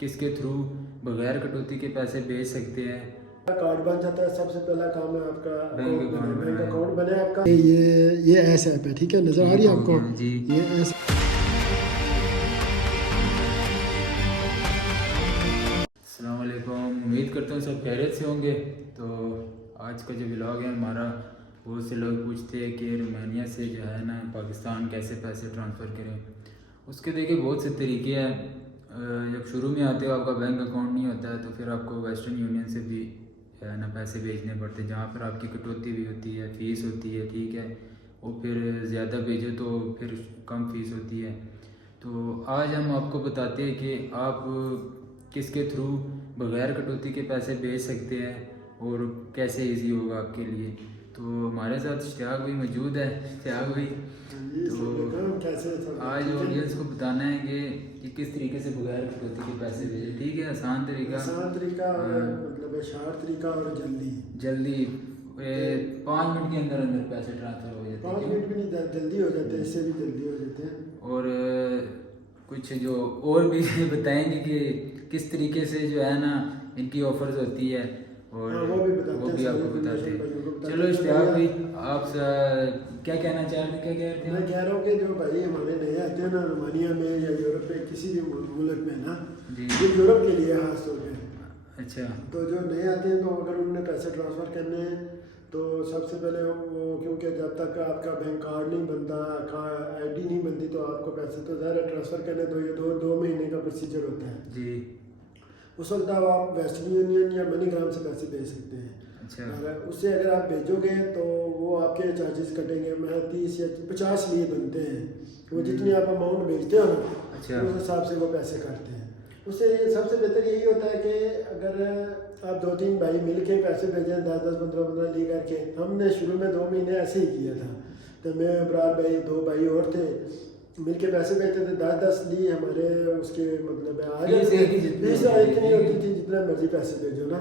किसके थ्रू बगैर कटौती के पैसे भेज सकते हैं। कार्ड बन जाता है। सबसे पहला काम है आपका बैंक बैंक अकाउंट बने आपका। ये एस ऐप है, ठीक है, नज़र आ रही है आपको जी। ये एस। अस्सलाम वालेकुम, उम्मीद करता हूँ सब खैरियत से होंगे। तो आज का जो व्लॉग है हमारा, बहुत से लोग पूछते हैं कि रोमानिया से जो है ना पाकिस्तान कैसे पैसे ट्रांसफ़र करें। उसके देखिए बहुत से तरीके हैं। जब शुरू में आते हो आपका बैंक अकाउंट नहीं होता है तो फिर आपको वेस्टर्न यूनियन से भी है ना पैसे भेजने पड़ते हैं, जहाँ पर आपकी कटौती भी होती है, फ़ीस होती है, ठीक है। और फिर ज़्यादा भेजो तो फिर कम फ़ीस होती है। तो आज हम आपको बताते हैं कि आप किसके थ्रू बगैर कटौती के पैसे भेज सकते हैं और कैसे इजी होगा आपके लिए। तो हमारे साथ इश्तियाक भी मौजूद है। इश्तियाक भाई, तो आज ऑडियंस को बताना है कि किस तरीके से बगैर कटौती के पैसे भेजें, ठीक है। आसान तरीका मतलब शार्ट तरीका और जल्दी 5 मिनट के अंदर अंदर पैसे ट्रांसफ़र हो जाते हैं। 5 मिनट भी नहीं, जल्दी हो जाते हैं, इससे भी जल्दी हो जाते हैं। और कुछ जो और भी बताएंगे कि किस तरीके से जो है ना इनकी ऑफर्स होती है, और वो भी आपको बताते हैं। चलो इश्तियाक भाई, आप क्या कहना चाह रहे थे, क्या कह रहे थे? मैं कह रहा हूँ कि जो भाई हमारे नए आते हैं ना रोमानिया में या यूरोप में किसी भी मुल्क में ना, ये यूरोप के लिए खास तौर पे। अच्छा। तो जो नए आते हैं तो अगर उन्होंने पैसे ट्रांसफ़र करने हैं तो सबसे पहले वो, क्योंकि जब तक आपका बैंक कार्ड नहीं बनता, आईडी नहीं बनती, तो आपको पैसे तो ज़्यादा ट्रांसफ़र करने तो ये दो महीने का प्रोसीजर होता है जी। उस वक्त आप वेस्टर्न यूनियन या मनीग्राम से पैसे भेज सकते हैं। अच्छा। उससे अगर आप भेजोगे तो वो आपके चार्जेस कटेंगे। मैं 30 या 50 लिए बनते हैं, वो जितनी आप अमाउंट भेजते हो ना, अच्छा, उस हिसाब से वो पैसे काटते हैं। उससे सबसे बेहतर यही होता है कि अगर आप 2-3 भाई मिल के पैसे भेजें 10-10, 15-15 ली करके। हमने शुरू में 2 महीने ऐसे ही किया था। तो मैं, बरार भाई, 2 भाई और थे, मिल के पैसे भेजते थे। 10-10 ली हमारे उसके मतलब फीस इतनी होती थी जितना मर्जी पैसे भेजो ना।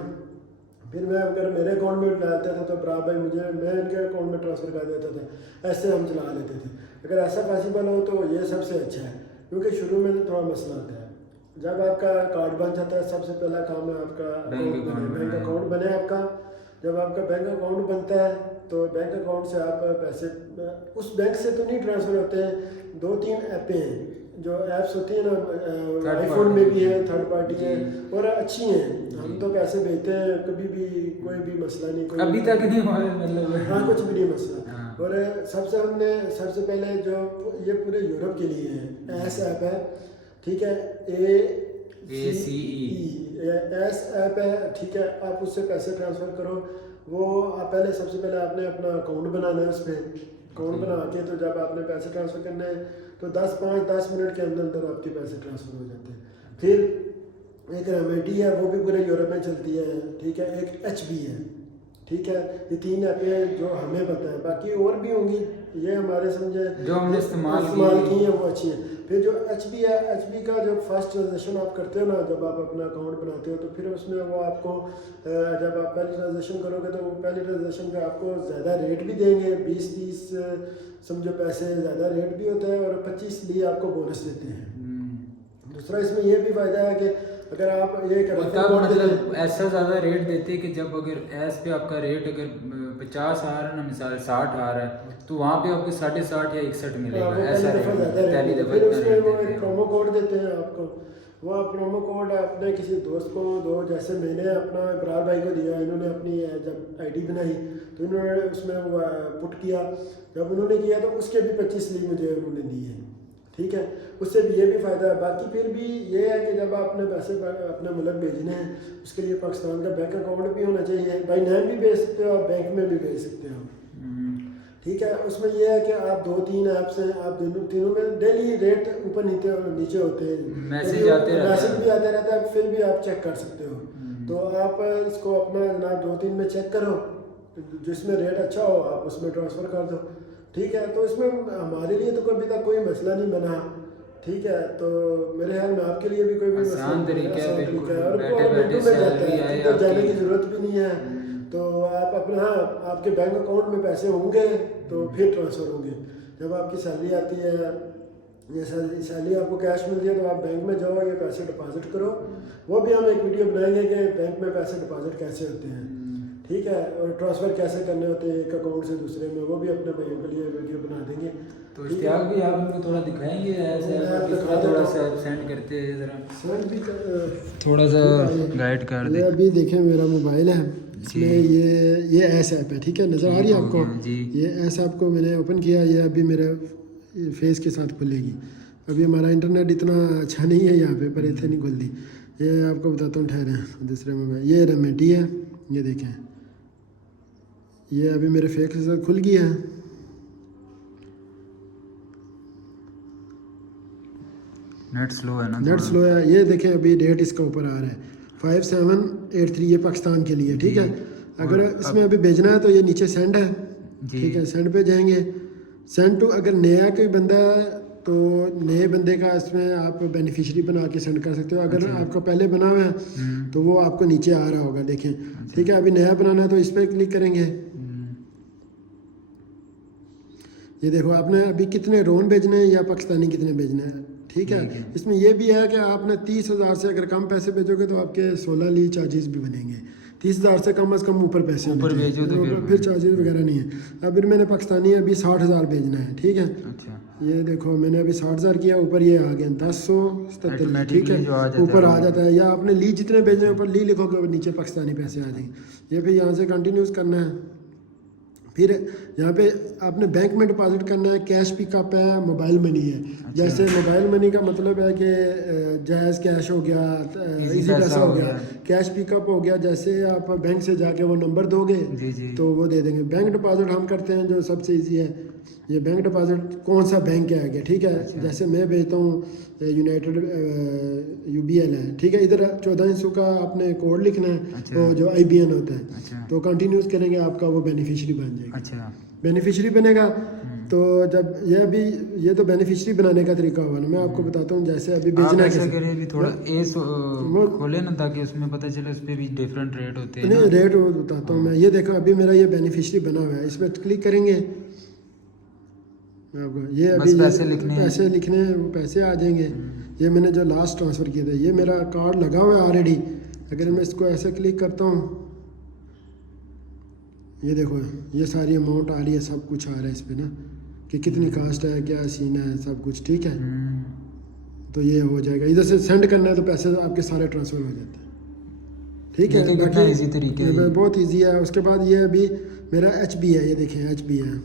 फिर मैं अगर मेरे अकाउंट में डालता था तो बराबर भाई मैं इनके अकाउंट में ट्रांसफ़र कर देता था। ऐसे हम चला लेते थे। अगर ऐसा पॉसिबल हो तो ये सबसे अच्छा है, क्योंकि शुरू में थोड़ा मसला आता है। जब आपका कार्ड बन जाता है, सबसे पहला काम है आपका बैंक अकाउंट बने आपका। जब आपका बैंक अकाउंट बनता है तो बैंक अकाउंट से आप पैसे उस बैंक से तो नहीं ट्रांसफ़र होते हैं। 2-3 ऐपें हैं, जो ऐप्स होती हैं ना, आईफोन में भी है, थर्ड पार्टी है और अच्छी हैं। हम तो पैसे भेजते हैं, कभी भी कोई भी मसला नहीं, कोई अभी तक नहीं हुआ मतलब। हाँ, कुछ भी नहीं मसला। और सबसे पहले जो ये पूरे यूरोप के लिए है, एस ऐप है, ठीक है, एस ऐप है, ठीक है। आप उससे पैसे ट्रांसफ़र करो। वो आप सबसे पहले आपने अपना अकाउंट बनाना है। उसमें अकाउंट बना के तो जब आपने पैसे ट्रांसफ़र करने हैं तो 5-10 मिनट के अंदर अंदर आपके पैसे ट्रांसफ़र हो जाते हैं। फिर एक रेमेडी है, वो भी पूरे यूरोप में चलती है, ठीक है। एक HB है, ठीक है। ये 3 ऐपें जो हमें पता है, बाकी और भी होंगी, ये हमारे समझे जो हमने इस्तेमाल की हैं वो अच्छी हैं। फिर जो HB है, HB का जो फर्स्ट ट्रांजेक्शन आप करते हो ना, जब आप अपना अकाउंट बनाते हो तो फिर उसमें वो आपको जब आप पहली ट्रांजेक्शन करोगे तो वो पहली ट्रांजेक्शन पे आपको ज़्यादा रेट भी देंगे, 20-30 समझो पैसे ज़्यादा रेट भी होता है, और 25 लिए आपको बोनस देते हैं। दूसरा इसमें ये भी फ़ायदा है कि अगर आप ये मतलब ऐसा ज़्यादा रेट देते हैं कि जब अगर एस पे आपका रेट अगर 50 आ रहा है ना, मिसाल 60 आ रहा है, तो वहाँ पे आपको 60.5 या 61 मिलेगा। ऐसा पहली दफ़ा एक प्रोमो कोड देते हैं आपको। वो आप प्रोमो कोड अपने किसी दोस्त को दो, जैसे मैंने अपना बरार भाई को दिया। इन्होंने अपनी जब आईडी बनाई तो इन्होंने उसमें वो पुट किया। जब उन्होंने किया तो उसके भी 25 ली मुझे उन्होंने दिए, ठीक है। उससे भी ये भी फ़ायदा है। बाकी फिर भी ये है कि जब आपने पैसे अपने मुल्क भेजने हैं, उसके लिए पाकिस्तान का बैंक अकाउंट भी होना चाहिए। बाई नेम भी भेज सकते हो, आप बैंक में भी भेज सकते हो, ठीक है। उसमें यह है कि आप 2-3 ऐप्स हैं, आप तीनों में डेली रेट ऊपर नीचे होते हैं, मैसेज भी आते रहता है, फिर भी आप चेक कर सकते हो। तो आप इसको अपना जनाब 2-3 में चेक करो, जिसमें रेट अच्छा हो आप उसमें ट्रांसफ़र कर दो, ठीक है। तो इसमें हमारे लिए तो कभी तक कोई मसला नहीं बना, ठीक है। तो मेरे ख्याल में आपके लिए भी कोई भी आसान तरीका है, और मिनटों में जाता है, तो जाने की ज़रूरत भी नहीं है। तो आप अपना, हाँ, आपके बैंक अकाउंट में पैसे होंगे तो फिर ट्रांसफ़र होंगे। जब आपकी सैलरी आती है ये सैलरी आपको कैश मिलती है तो आप बैंक में जाओ, ये पैसे डिपॉजिट करो। वो भी हम एक वीडियो बनाएंगे कि बैंक में पैसे डिपॉजिट कैसे होते हैं, ठीक है, और ट्रांसफ़र कैसे करने होते हैं एक अकाउंट से दूसरे में, वो भी अपने भाइयों के लिए वीडियो बना देंगे। तो इश्तियाक भी आप उनको थोड़ा दिखाएंगे ऐसे थोड़ा सा सेंड करते हैं ज़रा, सेंड भी थोड़ा सा गाइड कर ये दे। अभी देखें मेरा मोबाइल है, इसमें ये एस ऐप है, ठीक है, नज़र आ रही है आपको जी। ये एस ऐप को मैंने ओपन किया, ये अभी मेरे फेस के साथ खुलेगी। अभी हमारा इंटरनेट इतना अच्छा नहीं है यहाँ पे, पर इतने नहीं खुलती। ये आपको बताता हूँ, ठहरें, दूसरे मोबाइल ये रेमेडी है, ये देखें, ये अभी मेरे फेस के साथ खुल गई है। नेट स्लो है ना, नेट स्लो है। ये देखें अभी डेट इसका ऊपर आ रहा है 5783, ये पाकिस्तान के लिए, ठीक है। अगर इसमें अभी भेजना है तो ये नीचे सेंड है, ठीक है, सेंड पे जाएंगे। सेंड टू, अगर नया कोई बंदा है तो नए बंदे का इसमें आप बेनिफिशियरी बना के सेंड कर सकते हो। अगर आपका पहले बना हुआ है तो वो आपको नीचे आ रहा होगा, देखें, ठीक है। अभी नया बनाना है तो इस पर क्लिक करेंगे। ये देखो आपने अभी कितने रोन भेजने हैं या पाकिस्तानी कितने भेजने हैं, ठीक है। इसमें यह भी है कि आपने 30,000 से अगर कम पैसे भेजोगे तो आपके 16 ली चार्जेस भी बनेंगे। 30,000 से कम ऊपर पैसे ऊपर भेजो तो फिर चार्जेस वगैरह नहीं है। अभी मैंने पाकिस्तानी अभी 60,000 भेजना है, ठीक है। अच्छा, ये देखो मैंने अभी 60,000 किया, ऊपर ये आ गया 1077, ठीक है, ऊपर आ जाता है। या आपने ली जितने भेजने ऊपर ली लिखोगे और नीचे पाकिस्तानी पैसे आ जाएंगे। ये फिर यहाँ से कंटिन्यूस करना है। फिर यहाँ पे आपने बैंक में डिपॉजिट करना है, कैश पिकअप है, मोबाइल मनी है। जैसे मोबाइल मनी का मतलब है कि जायज़ कैश हो गया, इजी पैसा हो गया, कैश पिकअप हो गया। जैसे आप बैंक से जाके वो नंबर दोगे तो वो दे देंगे। बैंक डिपॉजिट हम करते हैं जो सबसे इजी है। ये बैंक डिपॉजिट कौन सा बैंक है आगे, ठीक है। जैसे मैं भेजता हूँ यूनाइटेड UBL है, ठीक है। इधर 1400 का आपने कोड लिखना है, तो जो IBN होता है, तो कंटिन्यूस करेंगे आपका वो बेनिफिशियरी बन जाएगा। अच्छा, बेनिफिशियरी बनेगा तो जब ये तो बेनिफिशियरी बनाने का तरीका होगा ना, मैं आपको बताता हूँ। जैसे अभी भेजना कैसे करें, अभी थोड़ा खोले ना ताकि उसमें पता चले उस पे भी डिफरेंट रेट होते हैं। नहीं, रेट बताता हूँ मैं। ये देखो अभी मेरा ये बेनिफिशियरी बना हुआ है, इस पर क्लिक करेंगे, ये अभी पैसे लिखने हैं, वो पैसे आ जाएंगे। ये मैंने जो लास्ट ट्रांसफ़र किया था, ये मेरा कार्ड लगा हुआ है ऑलरेडी। अगर मैं इसको ऐसे क्लिक करता हूँ, ये देखो ये सारी अमाउंट आ रही है, सब कुछ आ रहा है इस पर ना, कि कितनी कास्ट है, क्या सीन है, सब कुछ, ठीक है। तो ये हो जाएगा। इधर से सेंड करना है तो पैसे आपके सारे ट्रांसफ़र हो जाते हैं, ठीक है। बाकी इजी तरीके है, बहुत ईजी है। उसके बाद ये अभी मेरा HB है, ये देखें HB है,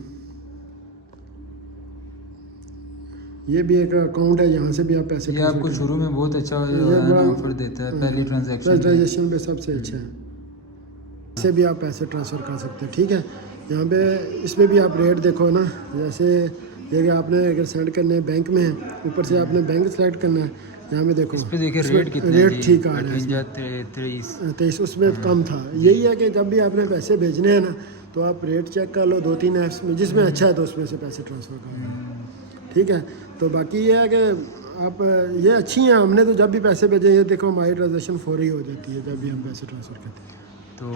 ये भी एक अकाउंट है, यहाँ से भी आप पैसे, ये आपको शुरू में बहुत अच्छा ऑफर देता है, पहली ट्रांजैक्शन पे सबसे अच्छा है। इससे भी आप पैसे ट्रांसफ़र कर सकते हैं, ठीक है। यहाँ पे इसमें भी आप रेट देखो ना, जैसे ये आपने अगर सेंड करने हैं बैंक में, ऊपर से आपने बैंक सेलेक्ट करना है। यहाँ पे देखो रेट ठीक आ रहा है, 23, उसमें कम था। यही है कि जब भी आपने पैसे भेजने हैं ना, तो आप रेट चेक कर लो 2-3 ऐप्स में, जिसमें अच्छा है तो उसमें से पैसे ट्रांसफ़र कर लो, ठीक है। तो बाकी ये है कि आप ये अच्छी हैं। हमने तो जब भी पैसे भेजे, ये देखो हमारी ट्रांजेक्शन फौरी हो जाती है जब भी हम पैसे ट्रांसफ़र करते हैं। तो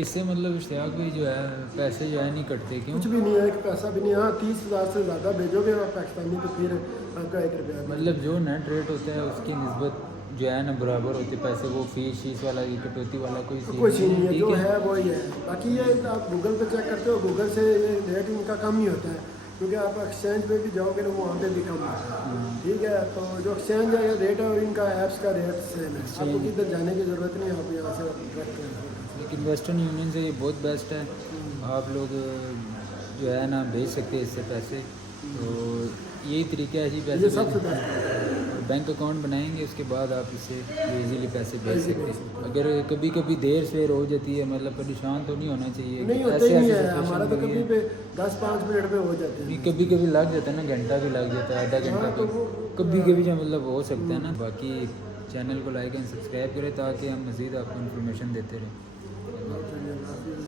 इससे मतलब इश्तियाक भी जो है पैसे जो है नहीं कटते, क्यों? कुछ भी नहीं है, एक पैसा भी नहीं। हाँ, 30,000 से ज़्यादा भेजोगे आप पाकिस्तानी तो फिर आपका 1 रुपया, मतलब जो नेट रेट होता है उसकी निस्बत जो है ना बराबर होते पैसे, वो फीस वाला की कटौती वाला कोई सीन नहीं है, जो है वही है। बाकी ये आप गूगल पे चेक करते हो, गूगल से रेट इनका कम ही होता है, क्योंकि आप एक्सचेंज पे भी जाओगे तो वहाँ पे भी कम होता है, ठीक है। तो जो एक्सचेंज है रेट है और इनका ऐप्स का रेट सेम है, आपको किधर जाने की ज़रूरत नहीं है, आप यहाँ से ट्रैक करें। लेकिन वेस्टर्न यूनियन से ये बहुत बेस्ट है, आप लोग जो है ना भेज सकते हैं इससे पैसे। तो यही तरीका है जी पैसे, सबसे बेस्ट बैंक अकाउंट बनाएंगे, उसके बाद आप इससे इजीली पैसे भेज सकते हैं। अगर कभी कभी देर सवेर हो जाती है, मतलब परेशान तो नहीं होना चाहिए, नहीं होता ही है हमारा, तो कभी भी 10-5 मिनट में हो जाते हैं। कभी कभी लग जाता है ना, घंटा भी लग जाता है, आधा घंटा, तो कभी कभी जो मतलब हो सकता है ना। बाकी चैनल को लाइक एंड सब्सक्राइब करें ताकि हम मज़ीद आपको इन्फॉर्मेशन देते रहें।